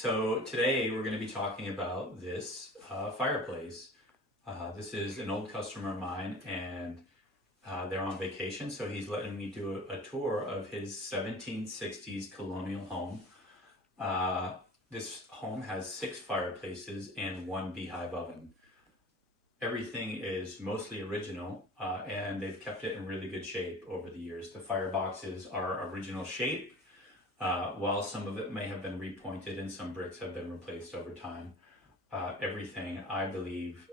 So today we're going to be talking about this fireplace. This is an old customer of mine, and they're on vacation, so he's letting me do a tour of his 1760s colonial home. Uh, this home has 6 fireplaces and 1 beehive oven. Everything is mostly original, and they've kept it in really good shape over the years. The fireboxes are original shape, while some of it may have been repointed and some bricks have been replaced over time. Everything I believe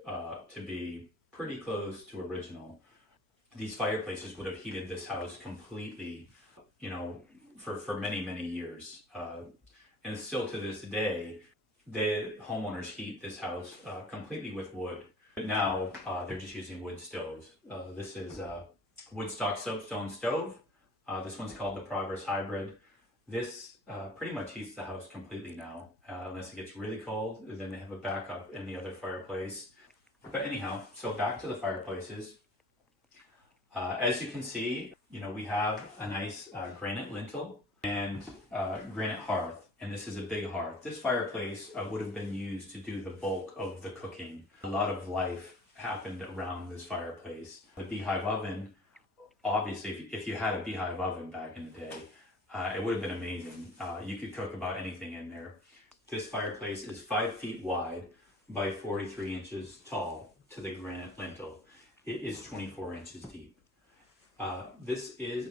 to be pretty close to original. These fireplaces would have heated this house completely, you know, for many, many years. And still to this day, the homeowners heat this house completely with wood. But now they're just using wood stoves. This is a woodstock soapstone stove. This one's called the Progress Hybrid. This pretty much heats the house completely now, unless it gets really cold. Then they have a backup in the other fireplace. But anyhow, so back to the fireplaces. As you can see, we have a nice granite lintel and granite hearth. And this is a big hearth. This fireplace would have been used to do the bulk of the cooking. A lot of life happened around this fireplace. The beehive oven, obviously, if you had a beehive oven back in the day, it would have been amazing. You could cook about anything in there. This fireplace is 5 feet wide by 43 inches tall to the granite lintel. It is 24 inches deep. This is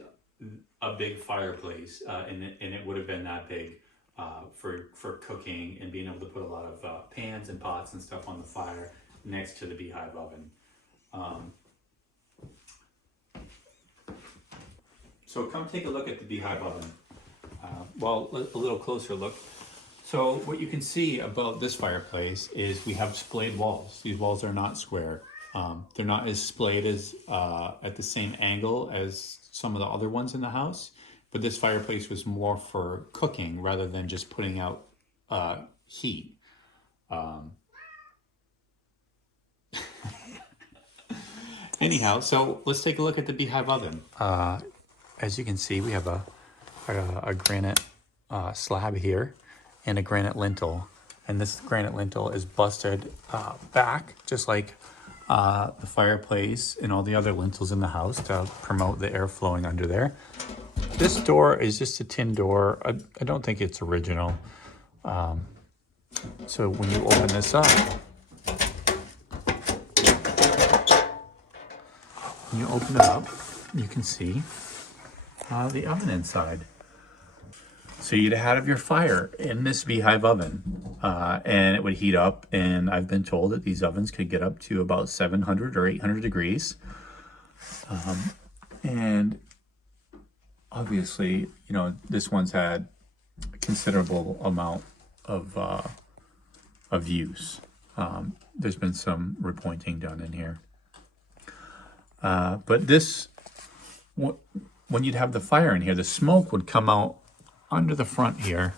a big fireplace, and it would have been that big for cooking and being able to put a lot of pans and pots and stuff on the fire next to the beehive oven. So come take a look at the beehive oven. Well, a little closer look. So what you can see about this fireplace is we have splayed walls. These walls are not square. They're not as splayed as at the same angle as some of the other ones in the house, but this fireplace was more for cooking rather than just putting out heat. Anyhow, so let's take a look at the beehive oven. As you can see, we have a granite slab here and a granite lintel. And this granite lintel is busted back, just like the fireplace and all the other lintels in the house, to promote the air flowing under there. This door is just a tin door. I don't think it's original. So when you open this up, you can see the oven inside. So you'd have your fire in this beehive oven, and it would heat up. And I've been told that these ovens could get up to about 700 or 800 degrees. And obviously, this one's had a considerable amount of use. There's been some repointing done in here. But this, when you'd have the fire in here, the smoke would come out under the front here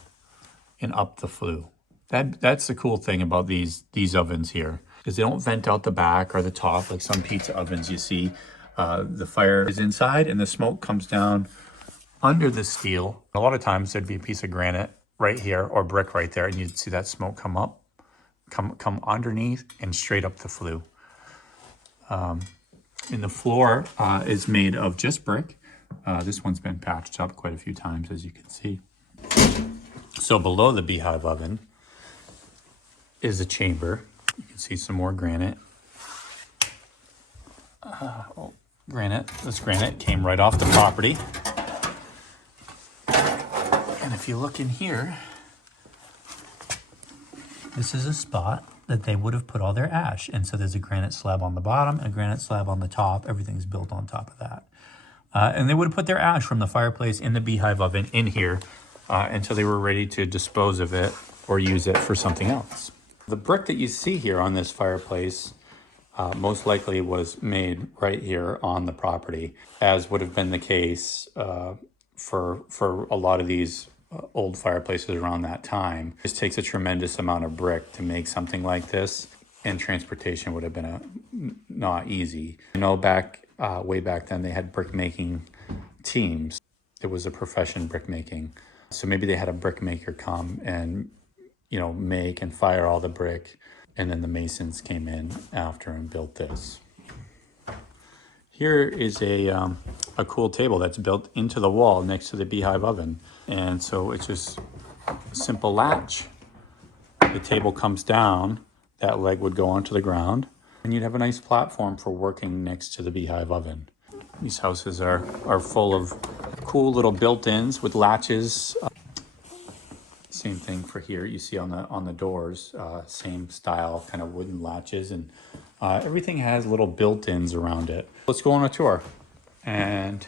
and up the flue. That's the cool thing about these ovens here, is they don't vent out the back or the top like some pizza ovens you see. The fire is inside and the smoke comes down under the steel. A lot of times there'd be a piece of granite right here or brick right there, and you'd see that smoke come underneath and straight up the flue. And the floor is made of just brick. This one's been patched up quite a few times, as you can see. So below the beehive oven is a chamber. You can see some more granite. This granite came right off the property. And if you look in here, this is a spot that they would have put all their ash. And so there's a granite slab on the bottom and a granite slab on the top. Everything's built on top of that. And they would have put their ash from the fireplace in the beehive oven in here until they were ready to dispose of it or use it for something else. The brick that you see here on this fireplace most likely was made right here on the property, as would have been the case for a lot of these old fireplaces around that time. It just takes a tremendous amount of brick to make something like this, and transportation would have been not easy. Way back then, they had brick making teams. It was a profession, brick making. So maybe they had a brick maker come and you know, make and fire all the brick. And then the masons came in after and built this. Here is a cool table that's built into the wall next to the beehive oven. And so it's just a simple latch. The table comes down, that leg would go onto the ground, and you'd have a nice platform for working next to the beehive oven. These houses are full of cool little built-ins with latches. Same thing for here. You see on the doors, same style kind of wooden latches, and everything has little built-ins around it. Let's go on a tour. And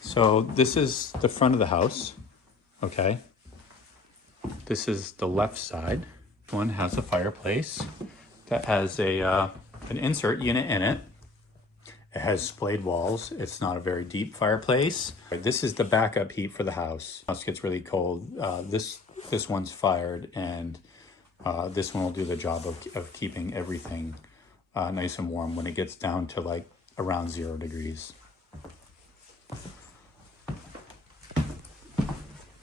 so this is the front of the house. Okay. This is the left side. One has a fireplace that has an insert unit in it. It has splayed walls. It's not a very deep fireplace. This is the backup heat for the house. House gets really cold. This one's fired, and this one will do the job of keeping everything nice and warm when it gets down to like around 0 degrees.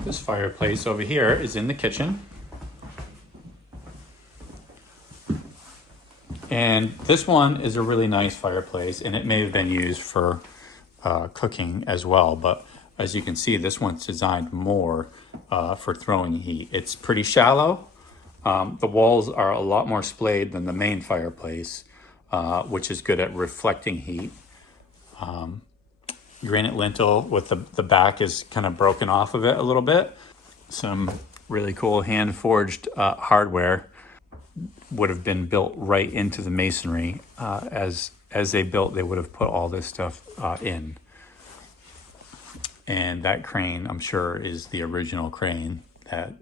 This fireplace over here is in the kitchen. And this one is a really nice fireplace, and it may have been used for cooking as well. But as you can see, this one's designed more for throwing heat. It's pretty shallow. The walls are a lot more splayed than the main fireplace, which is good at reflecting heat. Granite lintel with the back is kind of broken off of it a little bit. Some really cool hand-forged hardware would have been built right into the masonry. As they built, they would have put all this stuff in. And that crane, I'm sure, is the original crane that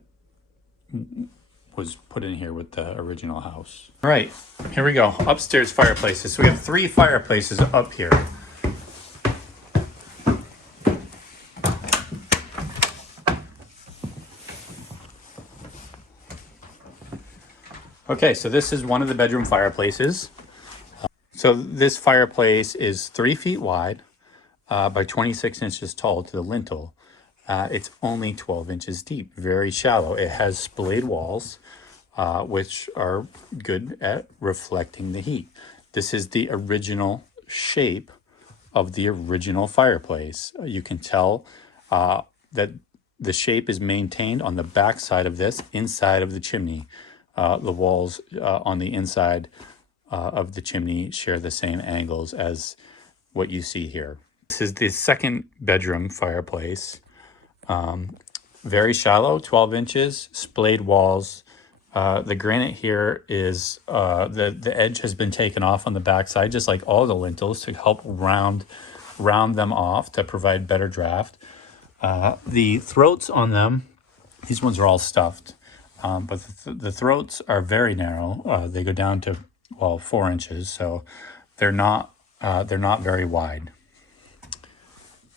was put in here with the original house. All right, here we go. Upstairs fireplaces. So we have 3 fireplaces up here. Okay, so this is one of the bedroom fireplaces. So this fireplace is 3 feet wide by 26 inches tall to the lintel. It's only 12 inches deep, very shallow. It has splayed walls, which are good at reflecting the heat. This is the original shape of the original fireplace. You can tell that the shape is maintained on the back side of this, inside of the chimney. The walls on the inside of the chimney share the same angles as what you see here. This is the second bedroom fireplace. Very shallow, 12 inches, splayed walls. The granite here is, the edge has been taken off on the backside, just like all the lintels, to help round them off to provide better draft. The throats on them, these ones are all stuffed. But the throats are very narrow. They go down to, well, 4 inches, so they're not very wide.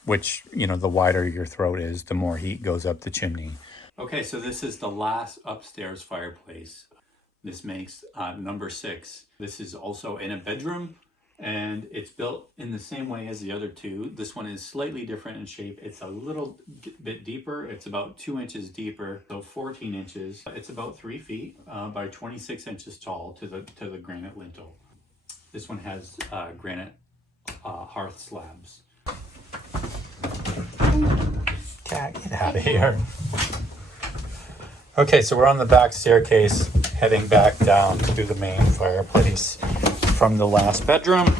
Which, you know, the wider your throat is, the more heat goes up the chimney. Okay, so this is the last upstairs fireplace. This makes number 6. This is also in a bedroom, and it's built in the same way as the other 2. This one is slightly different in shape. It's a little bit deeper. It's about 2 inches deeper, so 14 inches. It's about 3 feet by 26 inches tall to the granite lintel. This one has granite hearth slabs. Cat, get out of here. Okay, so we're on the back staircase, heading back down to the main fireplace from the last bedroom,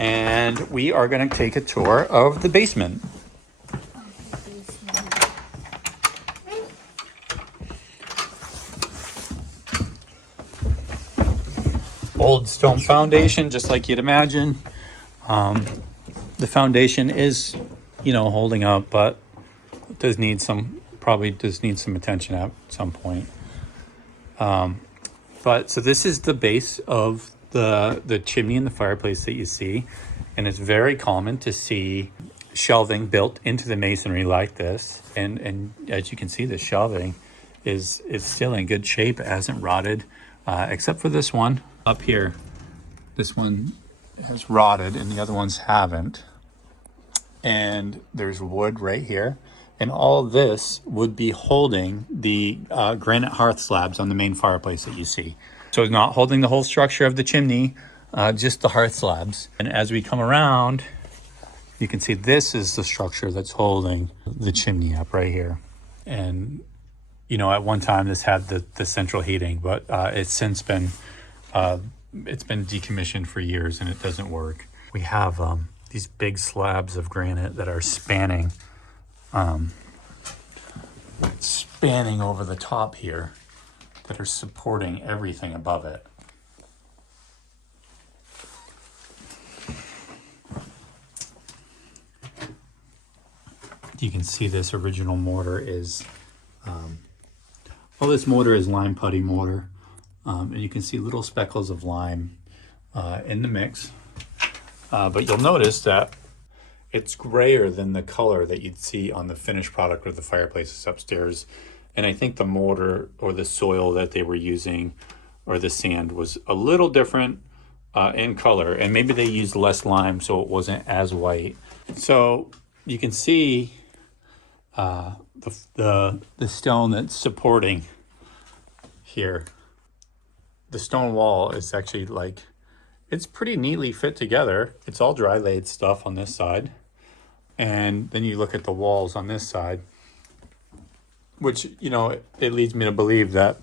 and we are going to take a tour of the basement. Old stone foundation, just like you'd imagine. The foundation is, you know, holding up, but it does need some attention at some point. But so this is the base of the chimney and the fireplace that you see, and it's very common to see shelving built into the masonry like this. And as you can see, the shelving is still in good shape. It hasn't rotted, except for this one up here. This one has rotted and the other ones haven't. And there's wood right here. And all this would be holding the granite hearth slabs on the main fireplace that you see. So it's not holding the whole structure of the chimney, just the hearth slabs. And as we come around, you can see this is the structure that's holding the chimney up right here. And, you know, at one time this had the central heating, but it's since been, it's been decommissioned for years and it doesn't work. We have these big slabs of granite that are spanning over the top here that are supporting everything above it. You can see this original mortar is, well, this mortar is lime putty mortar. And you can see little speckles of lime in the mix. But you'll notice that it's grayer than the color that you'd see on the finished product of the fireplaces upstairs. And I think the mortar or the soil that they were using or the sand was a little different in color. And maybe they used less lime so it wasn't as white. So you can see the stone that's supporting here. The stone wall is actually like, it's pretty neatly fit together. It's all dry laid stuff on this side. And then you look at the walls on this side, which, you know, it leads me to believe that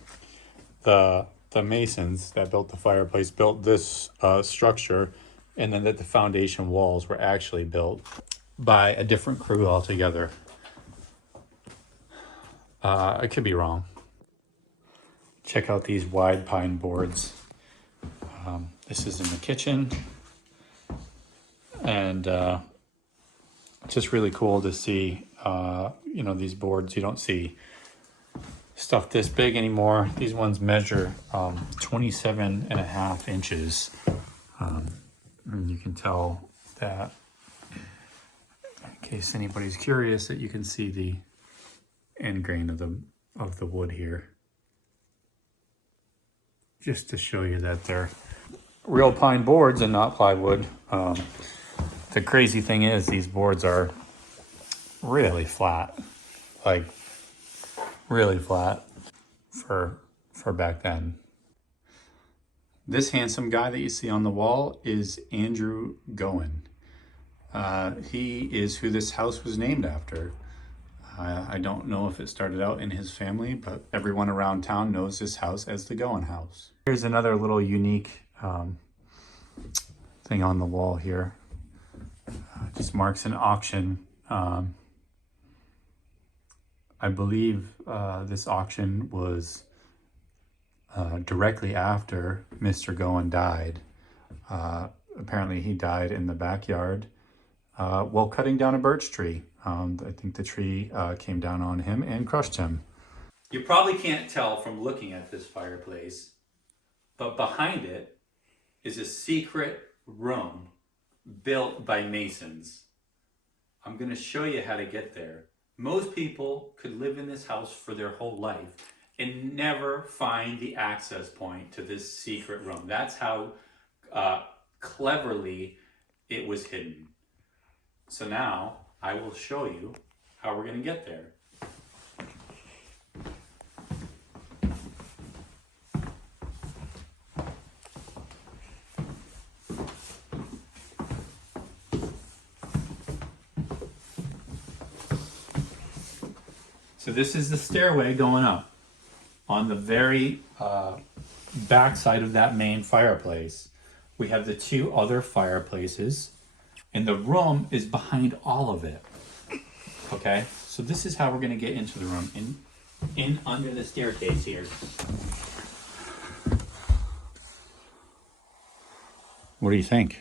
the masons that built the fireplace built this structure, and then that the foundation walls were actually built by a different crew altogether. I could be wrong. Check out these wide pine boards. This is in the kitchen, and just really cool to see, you know, these boards. You don't see stuff this big anymore. These ones measure 27.5 inches. And you can tell that, in case anybody's curious, that you can see the end grain of the wood here. Just to show you that they're real pine boards and not plywood. The crazy thing is these boards are really flat, like really flat for back then. This handsome guy that you see on the wall is Andrew Goen. He is who this house was named after. I don't know if it started out in his family, but everyone around town knows this house as the Goen house. Here's another little unique thing on the wall here. Just marks an auction. I believe this auction was directly after Mr. Goen died. Apparently he died in the backyard while cutting down a birch tree. I think the tree came down on him and crushed him. You probably can't tell from looking at this fireplace, but behind it is a secret room built by masons. I'm going to show you how to get there. Most people could live in this house for their whole life and never find the access point to this secret room. That's how cleverly it was hidden. So now I will show you how we're going to get there. So this is the stairway going up. On the very back side of that main fireplace, we have the two other fireplaces, and the room is behind all of it. Okay, so this is how we're going to get into the room, in under the staircase here. What do you think?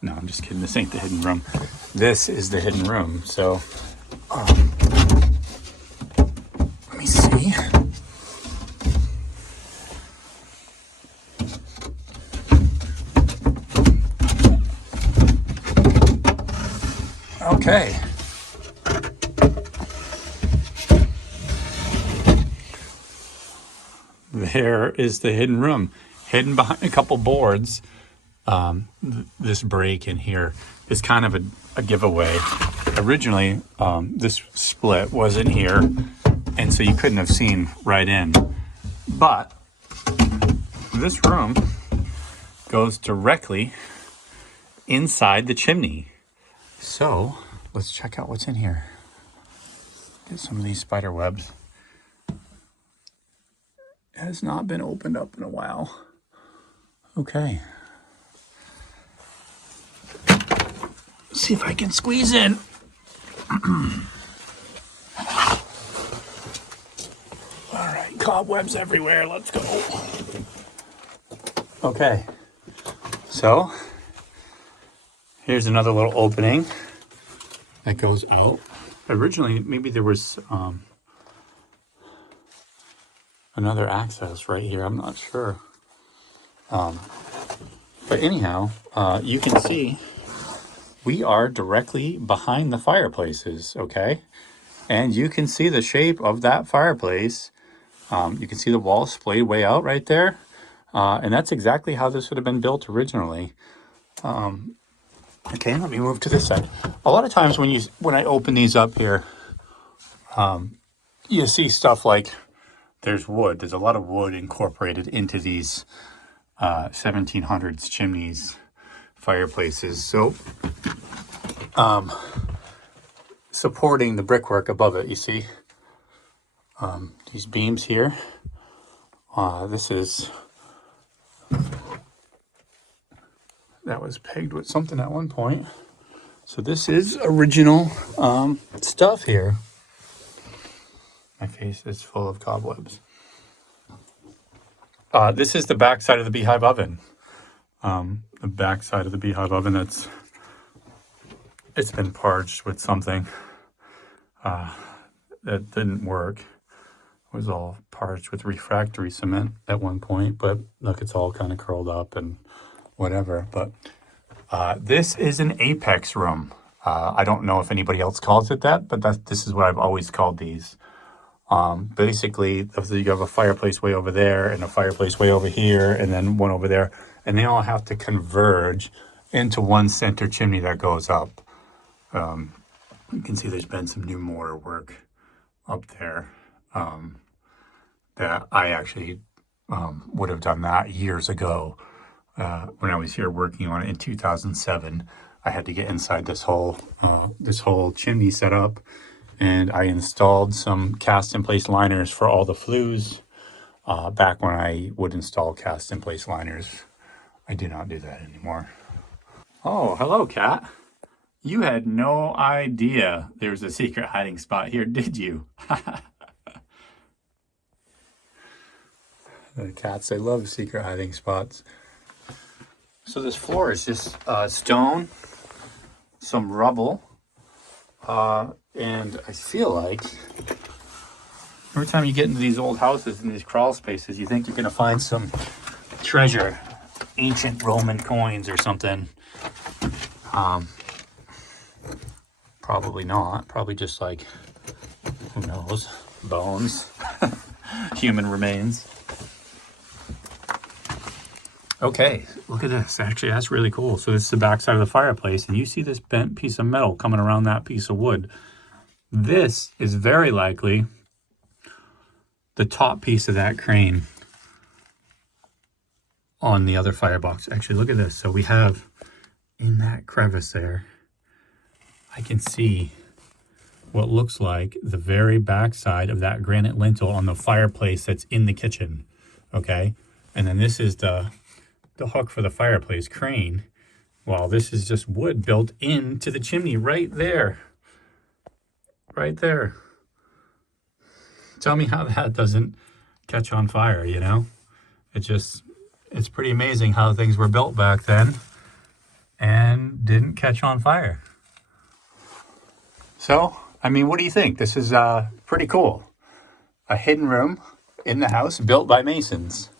No, I'm just kidding. This ain't the hidden room. This is the hidden room. So let me see. Okay. There is the hidden room, hidden behind a couple boards. This break in here is kind of a giveaway. originally this split wasn't here, and so you couldn't have seen right in. But this room goes directly inside the chimney. So let's check out what's in here. Get some of these spider webs. It has not been opened up in a while. Okay. Let's see if I can squeeze in. All right, cobwebs everywhere. Let's go. Okay. So here's another little opening that goes out. Originally, maybe there was another access right here. I'm not sure. But anyhow, you can see we are directly behind the fireplaces, okay? And you can see the shape of that fireplace. You can see the wall splayed way out right there. And that's exactly how this would have been built originally. Okay, let me move to this side. A lot of times when I open these up here, you see stuff like there's wood. There's a lot of wood incorporated into these 1700s chimneys, fireplaces. So supporting the brickwork above it, you see these beams here. That was pegged with something at one point. So this is original stuff here. My face is full of cobwebs. This is the back side of the beehive oven. The back side of the beehive oven it's been parched with something that didn't work. It was all parched with refractory cement at one point, but look, it's all kind of curled up and whatever. But this is an apex room. I don't know if anybody else calls it that, but this is what I've always called these. Basically, you have a fireplace way over there and a fireplace way over here and then one over there, and they all have to converge into one center chimney that goes up. You can see there's been some new mortar work up there that I actually would have done that years ago. When I was here working on it in 2007, I had to get inside this whole chimney set up, and I installed some cast-in-place liners for all the flues. Back when I would install cast-in-place liners, I do not do that anymore. Oh, hello, cat. You had no idea there was a secret hiding spot here, did you? The cats, they love secret hiding spots. So this floor is just stone, some rubble, and I feel like every time you get into these old houses and these crawl spaces, you think you're going to find some treasure, ancient Roman coins or something. Probably not. Probably just like, who knows, bones, human remains. Okay, look at this. Actually, that's really cool. So this is the back side of the fireplace, and you see this bent piece of metal coming around that piece of wood. This is very likely the top piece of that crane on the other firebox. Actually, look at this. So we have in that crevice there, I can see what looks like the very back side of that granite lintel on the fireplace that's in the kitchen. Okay, and then this is the hook for the fireplace crane. Well, this is just wood built into the chimney right there. Right there. Tell me how that doesn't catch on fire, you know? It's pretty amazing how things were built back then and didn't catch on fire. So, I mean, what do you think? This is pretty cool. A hidden room in the house built by Masons.